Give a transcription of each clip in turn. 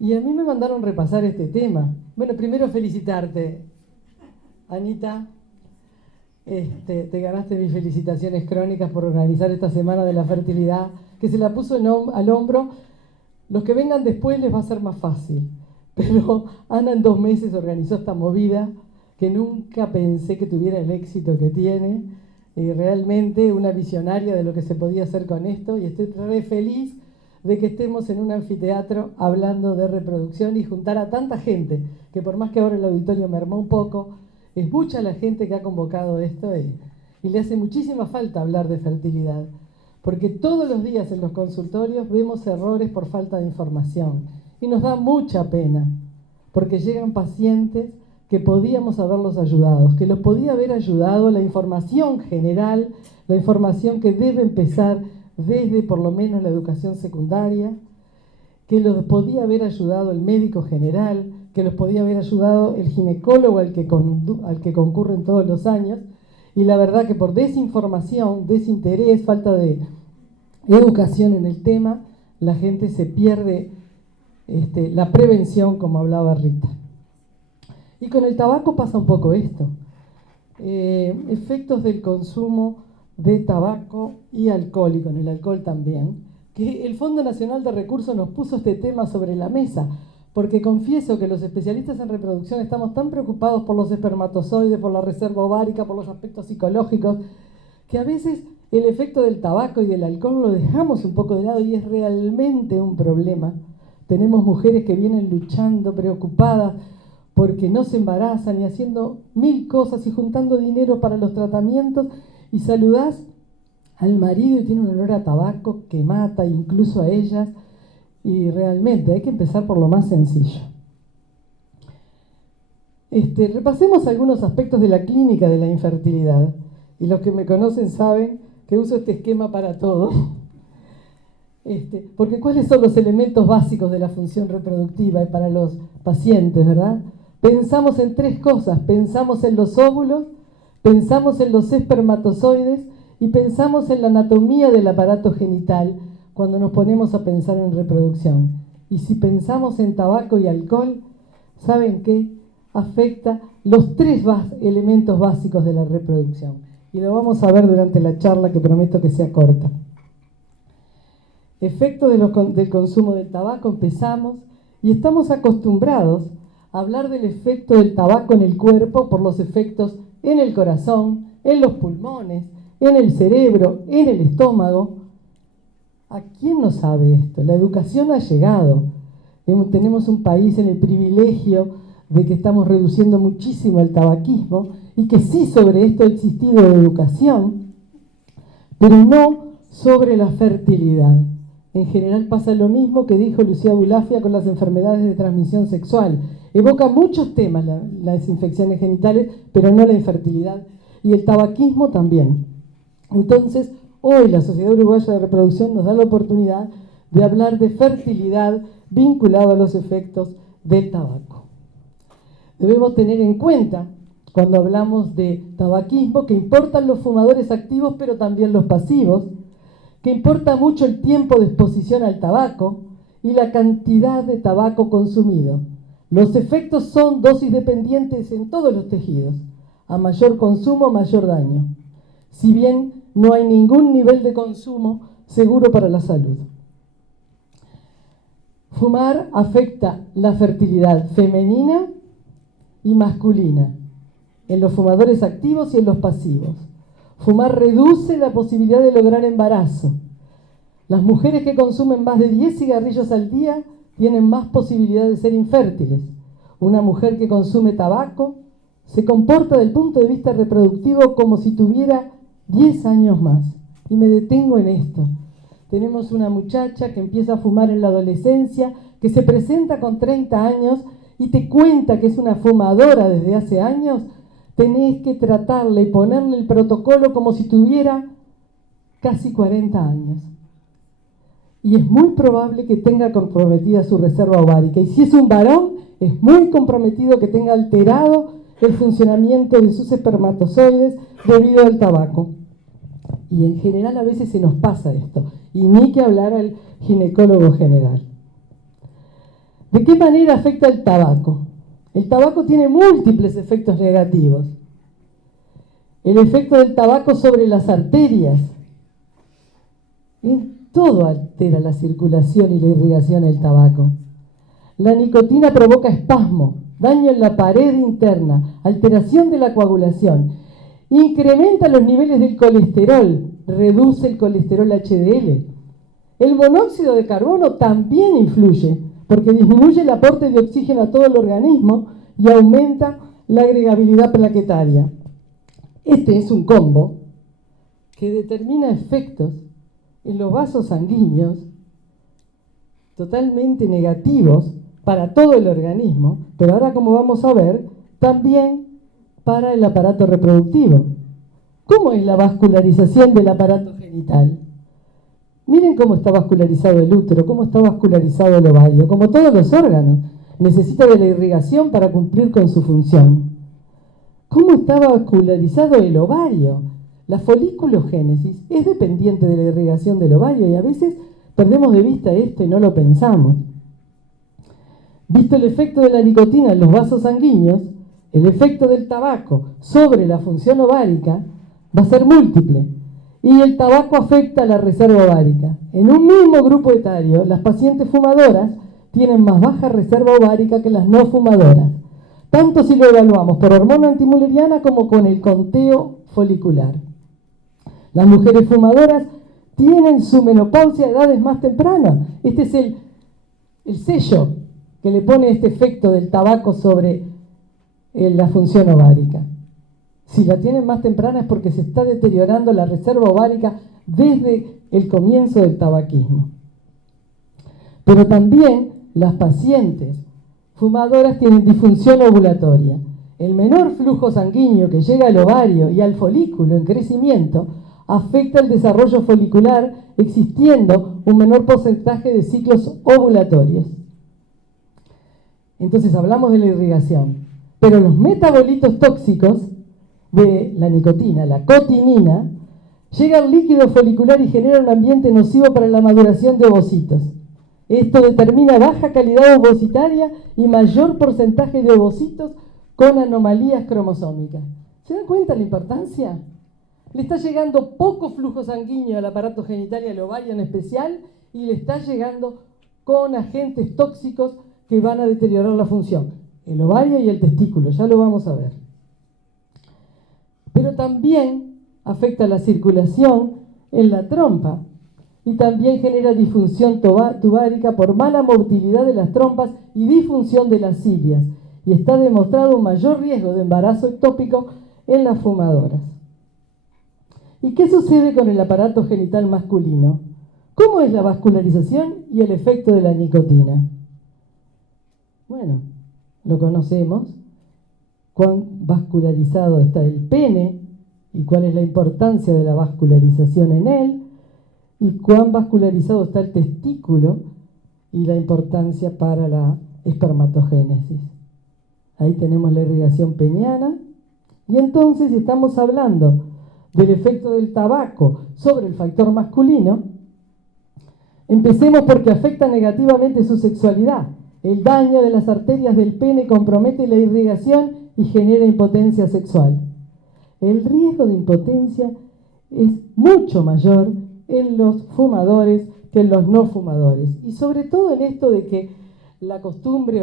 Y a mí me mandaron repasar este tema. Bueno, primero felicitarte, Anita. Te ganaste mis felicitaciones crónicas por organizar esta Semana de la Fertilidad, que se la puso al hombro. Los que vengan después les va a ser más fácil. Pero Ana en 2 meses organizó esta movida que nunca pensé que tuviera el éxito que tiene. Realmente una visionaria de lo que se podía hacer con esto, y estoy re feliz de que estemos en un anfiteatro hablando de reproducción y juntar a tanta gente, que por más que ahora el auditorio mermó un poco, es mucha la gente que ha convocado esto y le hace muchísima falta hablar de fertilidad, porque todos los días en los consultorios vemos errores por falta de información y nos da mucha pena, porque llegan pacientes que podíamos haberlos ayudado, que los podía haber ayudado la información general, la información que debe empezar desde por lo menos la educación secundaria, que los podía haber ayudado el médico general, que los podía haber ayudado el ginecólogo al que concurren todos los años, y la verdad que por desinformación, desinterés, falta de educación en el tema, la gente se pierde la prevención, como hablaba Rita. Y con el tabaco pasa un poco esto. Efectos del consumo de tabaco y alcohol, y con el alcohol también, que el Fondo Nacional de Recursos nos puso este tema sobre la mesa, porque confieso que los especialistas en reproducción estamos tan preocupados por los espermatozoides, por la reserva ovárica, por los aspectos psicológicos, que a veces el efecto del tabaco y del alcohol lo dejamos un poco de lado, y es realmente un problema. Tenemos mujeres que vienen luchando, preocupadas, porque no se embarazan y haciendo 1000 cosas y juntando dinero para los tratamientos, y saludás al marido y tiene un olor a tabaco que mata incluso a ellas, y realmente hay que empezar por lo más sencillo. Repasemos algunos aspectos de la clínica de la infertilidad, y los que me conocen saben que uso este esquema para todo. Porque ¿cuáles son los elementos básicos de la función reproductiva para los pacientes, verdad? Pensamos en 3 cosas: pensamos en los óvulos, pensamos en los espermatozoides y pensamos en la anatomía del aparato genital cuando nos ponemos a pensar en reproducción. Y si pensamos en tabaco y alcohol, ¿saben qué? Afecta los 3 elementos básicos de la reproducción. Y lo vamos a ver durante la charla, que prometo que sea corta. Efecto del consumo del tabaco, empezamos, y estamos acostumbrados a hablar del efecto del tabaco en el cuerpo por los efectos en el corazón, en los pulmones, en el cerebro, en el estómago. ¿A quién no sabe esto? La educación ha llegado. Tenemos un país en el privilegio de que estamos reduciendo muchísimo el tabaquismo, y que sí, sobre esto ha existido educación, pero no sobre la fertilidad. En general pasa lo mismo que dijo Lucía Bulafia con las enfermedades de transmisión sexual. Evoca muchos temas las infecciones genitales, pero no la infertilidad. Y el tabaquismo también. Entonces, hoy la Sociedad Uruguaya de Reproducción nos da la oportunidad de hablar de fertilidad vinculado a los efectos del tabaco. Debemos tener en cuenta, cuando hablamos de tabaquismo, que importan los fumadores activos, pero también los pasivos, que importa mucho el tiempo de exposición al tabaco y la cantidad de tabaco consumido. Los efectos son dosis dependientes en todos los tejidos. A mayor consumo, mayor daño. Si bien no hay ningún nivel de consumo seguro para la salud. Fumar afecta la fertilidad femenina y masculina, en los fumadores activos y en los pasivos. Fumar reduce la posibilidad de lograr embarazo. Las mujeres que consumen más de 10 cigarrillos al día tienen más posibilidad de ser infértiles. Una mujer que consume tabaco se comporta desde el punto de vista reproductivo como si tuviera 10 años más. Y me detengo en esto. Tenemos una muchacha que empieza a fumar en la adolescencia, que se presenta con 30 años y te cuenta que es una fumadora desde hace años. Tenés que tratarle y ponerle el protocolo como si tuviera casi 40 años. Y es muy probable que tenga comprometida su reserva ovárica. Y si es un varón, es muy comprometido que tenga alterado el funcionamiento de sus espermatozoides debido al tabaco. Y en general a veces se nos pasa esto. Y ni que hablar al ginecólogo general. ¿De qué manera afecta el tabaco? El tabaco tiene múltiples efectos negativos. El efecto del tabaco sobre las arterias. Todo altera la circulación y la irrigación del tabaco. La nicotina provoca espasmo, daño en la pared interna, alteración de la coagulación, incrementa los niveles del colesterol, reduce el colesterol HDL. El monóxido de carbono también influye, porque disminuye el aporte de oxígeno a todo el organismo y aumenta la agregabilidad plaquetaria. Este es un combo que determina efectos en los vasos sanguíneos totalmente negativos para todo el organismo, pero ahora, como vamos a ver, también para el aparato reproductivo. ¿Cómo es la vascularización del aparato genital? Miren cómo está vascularizado el útero, cómo está vascularizado el ovario, como todos los órganos. Necesita de la irrigación para cumplir con su función. ¿Cómo está vascularizado el ovario? La folículogénesis es dependiente de la irrigación del ovario y a veces perdemos de vista esto y no lo pensamos. Visto el efecto de la nicotina en los vasos sanguíneos, el efecto del tabaco sobre la función ovárica va a ser múltiple. Y el tabaco afecta a la reserva ovárica. En un mismo grupo etario, las pacientes fumadoras tienen más baja reserva ovárica que las no fumadoras, tanto si lo evaluamos por hormona antimuleriana como con el conteo folicular. Las mujeres fumadoras tienen su menopausia a edades más tempranas. Este es el sello que le pone este efecto del tabaco sobre la función ovárica. Si la tienen más temprana es porque se está deteriorando la reserva ovárica desde el comienzo del tabaquismo. Pero también las pacientes fumadoras tienen disfunción ovulatoria. El menor flujo sanguíneo que llega al ovario y al folículo en crecimiento afecta el desarrollo folicular, existiendo un menor porcentaje de ciclos ovulatorios. Entonces hablamos de la irrigación, pero los metabolitos tóxicos de la nicotina, la cotinina, llega al líquido folicular y genera un ambiente nocivo para la maduración de ovocitos. Esto determina baja calidad ovocitaria y mayor porcentaje de ovocitos con anomalías cromosómicas. ¿Se dan cuenta la importancia? Le está llegando poco flujo sanguíneo al aparato genital y al ovario en especial, y le está llegando con agentes tóxicos que van a deteriorar la función, el ovario y el testículo, ya lo vamos a ver. Pero también afecta la circulación en la trompa y también genera disfunción tubárica por mala motilidad de las trompas y disfunción de las cilias, y está demostrado un mayor riesgo de embarazo ectópico en las fumadoras. ¿Y qué sucede con el aparato genital masculino? ¿Cómo es la vascularización y el efecto de la nicotina? Bueno, lo conocemos. Cuán vascularizado está el pene y cuál es la importancia de la vascularización en él, y cuán vascularizado está el testículo y la importancia para la espermatogénesis. Ahí tenemos la irrigación peniana, y entonces estamos hablando del efecto del tabaco sobre el factor masculino. Empecemos porque afecta negativamente su sexualidad. El daño de las arterias del pene compromete la irrigación y genera impotencia sexual. El riesgo de impotencia es mucho mayor en los fumadores que en los no fumadores. Y sobre todo en esto de que la costumbre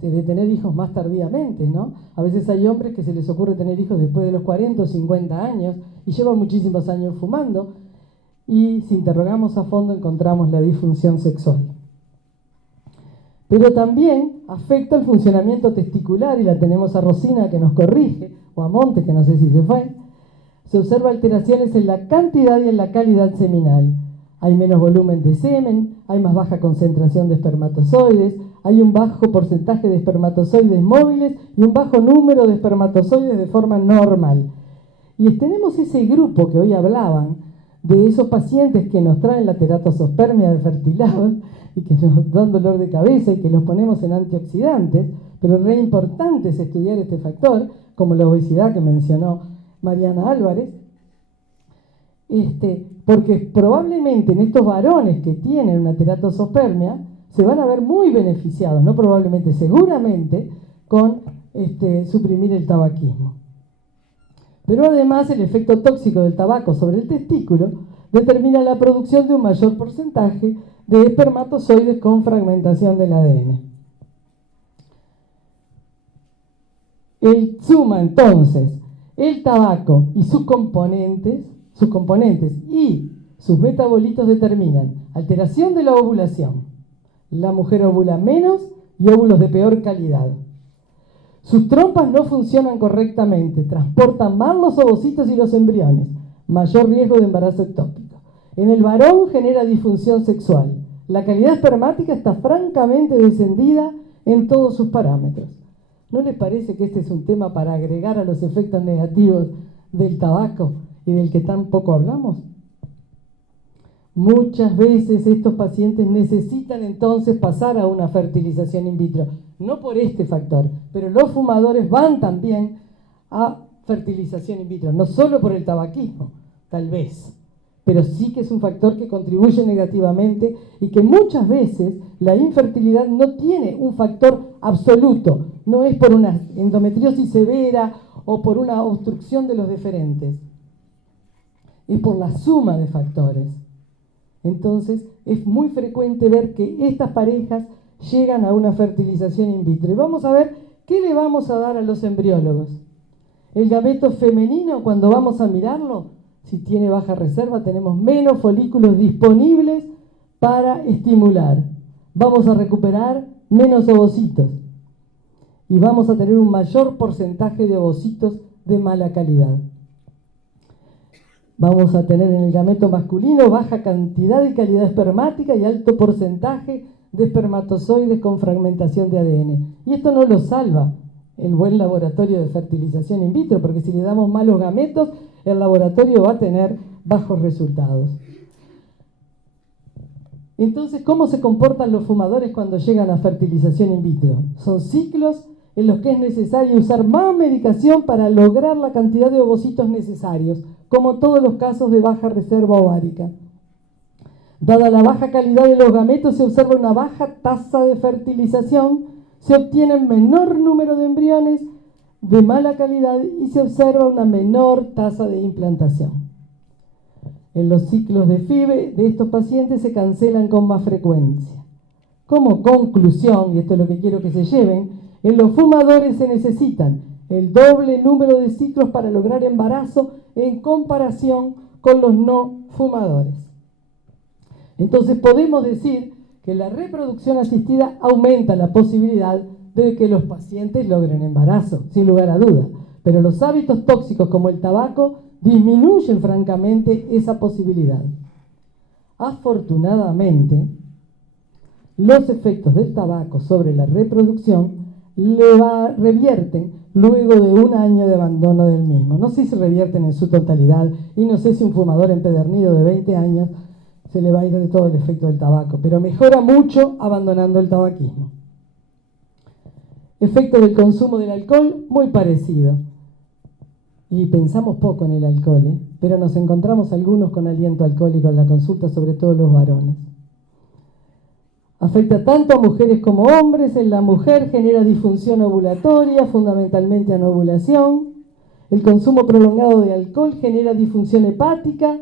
de tener hijos más tardíamente, ¿no? A veces hay hombres que se les ocurre tener hijos después de los 40 o 50 años y llevan muchísimos años fumando, y si interrogamos a fondo encontramos la disfunción sexual. Pero también afecta el funcionamiento testicular, y la tenemos a Rosina que nos corrige, o a Montes que no sé si se fue. Se observa alteraciones en la cantidad y en la calidad seminal. Hay menos volumen de semen, hay más baja concentración de espermatozoides, hay un bajo porcentaje de espermatozoides móviles y un bajo número de espermatozoides de forma normal. Y tenemos ese grupo que hoy hablaban, de esos pacientes que nos traen la teratospermia de Fertilab y que nos dan dolor de cabeza y que los ponemos en antioxidantes, pero es re importante es estudiar este factor, como la obesidad que mencionó Mariana Álvarez, porque probablemente en estos varones que tienen una teratospermia se van a ver muy beneficiados, no probablemente, seguramente, con suprimir el tabaquismo. Pero además el efecto tóxico del tabaco sobre el testículo determina la producción de un mayor porcentaje de espermatozoides con fragmentación del ADN. Suma entonces el tabaco y sus componentes y sus metabolitos determinan alteración de la ovulación. La mujer ovula menos y óvulos de peor calidad. Sus trompas no funcionan correctamente, transportan mal los ovocitos y los embriones, mayor riesgo de embarazo ectópico. En el varón genera disfunción sexual. La calidad espermática está francamente descendida en todos sus parámetros. ¿No les parece que este es un tema para agregar a los efectos negativos del tabaco y del que tan poco hablamos? Muchas veces estos pacientes necesitan entonces pasar a una fertilización in vitro, no por este factor, pero los fumadores van también a fertilización in vitro, no solo por el tabaquismo, tal vez, pero sí que es un factor que contribuye negativamente y que muchas veces la infertilidad no tiene un factor absoluto, no es por una endometriosis severa o por una obstrucción de los deferentes, es por la suma de factores. Entonces, es muy frecuente ver que estas parejas llegan a una fertilización in vitro. Y vamos a ver qué le vamos a dar a los embriólogos. El gameto femenino, cuando vamos a mirarlo, si tiene baja reserva, tenemos menos folículos disponibles para estimular. Vamos a recuperar menos ovocitos. Y vamos a tener un mayor porcentaje de ovocitos de mala calidad. Vamos a tener en el gameto masculino baja cantidad y calidad espermática y alto porcentaje de espermatozoides con fragmentación de ADN. Y esto no lo salva el buen laboratorio de fertilización in vitro, porque si le damos malos gametos, el laboratorio va a tener bajos resultados. Entonces, ¿cómo se comportan los fumadores cuando llegan a fertilización in vitro? Son ciclos en los que es necesario usar más medicación para lograr la cantidad de ovocitos necesarios, como todos los casos de baja reserva ovárica. Dada la baja calidad de los gametos, se observa una baja tasa de fertilización, se obtiene un menor número de embriones de mala calidad y se observa una menor tasa de implantación. En los ciclos de FIV de estos pacientes se cancelan con más frecuencia. Como conclusión, y esto es lo que quiero que se lleven, en los fumadores se necesitan el doble número de ciclos para lograr embarazo en comparación con los no fumadores. Entonces podemos decir que la reproducción asistida aumenta la posibilidad de que los pacientes logren embarazo, sin lugar a duda. Pero los hábitos tóxicos como el tabaco disminuyen francamente esa posibilidad. Afortunadamente, los efectos del tabaco sobre la reproducción revierten luego de un año de abandono del mismo. No sé si revierten en su totalidad y no sé si un fumador empedernido de 20 años se le va a ir de todo el efecto del tabaco, pero mejora mucho abandonando el tabaquismo. Efecto del consumo del alcohol, muy parecido. Y pensamos poco en el alcohol, pero nos encontramos algunos con aliento alcohólico en la consulta, sobre todo los varones. Afecta tanto a mujeres como hombres. En la mujer genera disfunción ovulatoria, fundamentalmente anovulación. El consumo prolongado de alcohol genera disfunción hepática,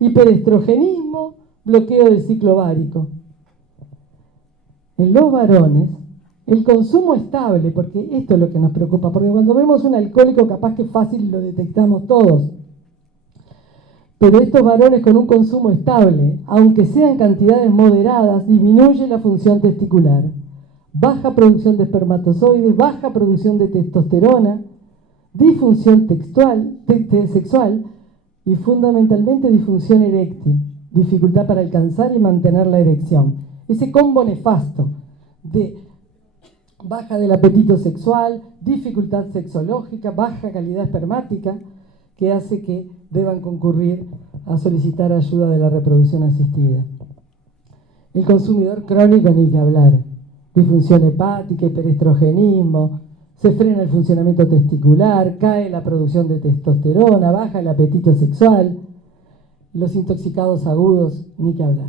hiperestrogenismo, bloqueo del ciclo ovárico. En los varones, el consumo estable, porque esto es lo que nos preocupa, porque cuando vemos un alcohólico capaz que fácil lo detectamos todos. Pero estos varones con un consumo estable, aunque sean cantidades moderadas, disminuye la función testicular. Baja producción de espermatozoides, baja producción de testosterona, disfunción sexual y fundamentalmente disfunción eréctil, dificultad para alcanzar y mantener la erección. Ese combo nefasto de baja del apetito sexual, dificultad sexológica, baja calidad espermática, que hace que deban concurrir a solicitar ayuda de la reproducción asistida. El consumidor crónico, ni que hablar. Disfunción hepática, hiperestrogenismo, se frena el funcionamiento testicular, cae la producción de testosterona, baja el apetito sexual. Los intoxicados agudos, ni que hablar.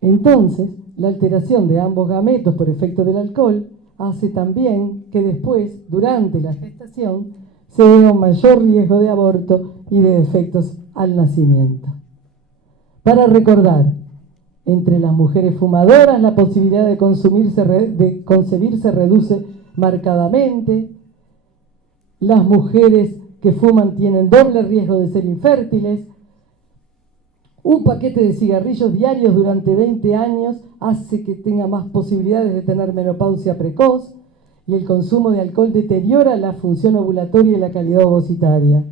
Entonces, la alteración de ambos gametos por efecto del alcohol hace también que después, durante la gestación, se vea un mayor riesgo de aborto y de defectos al nacimiento. Para recordar, entre las mujeres fumadoras la posibilidad de concebirse reduce marcadamente. Las mujeres que fuman tienen doble riesgo de ser infértiles. Un paquete de cigarrillos diarios durante 20 años hace que tenga más posibilidades de tener menopausia precoz, y el consumo de alcohol deteriora la función ovulatoria y la calidad ovocitaria.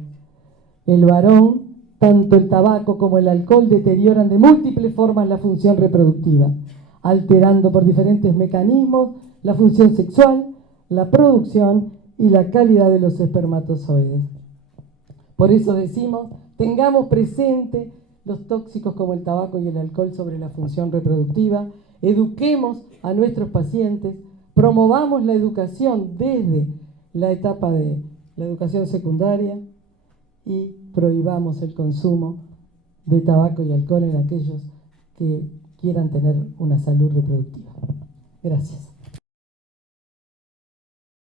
El varón, tanto el tabaco como el alcohol deterioran de múltiples formas la función reproductiva, alterando por diferentes mecanismos la función sexual, la producción y la calidad de los espermatozoides. Por eso decimos, tengamos presente los tóxicos como el tabaco y el alcohol sobre la función reproductiva, eduquemos a nuestros pacientes, promovamos la educación desde la etapa de la educación secundaria y prohibamos el consumo de tabaco y alcohol en aquellos que quieran tener una salud reproductiva. Gracias.